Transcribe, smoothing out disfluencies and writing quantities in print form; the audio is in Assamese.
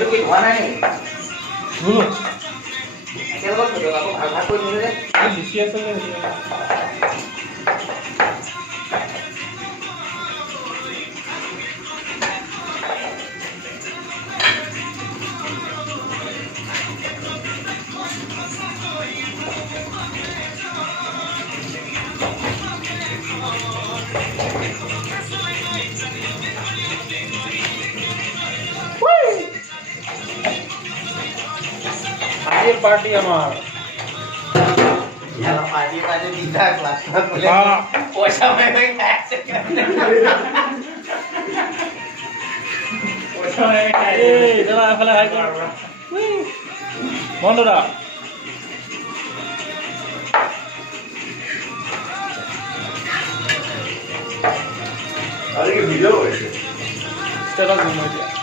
এইটো কি হোৱা নাই নেকি? বোলো একেলগত থৈ দিয়ক আকৌ ভাগ ভাগ কৰি থ'লে যে। বেছি আছে যে আজিৰ পাৰ্টি আমাৰ পাৰ্টি দিগদাৰ ক্লাছত বোলে পইচা মাৰি মাৰি খাই আছে। পইচা মাৰি খাই এই দাদা এফালে হাই কৰ বন্ধ দা ভিডিঅ' কৰিছে ষ্টেটাছ দিম মই এতিয়া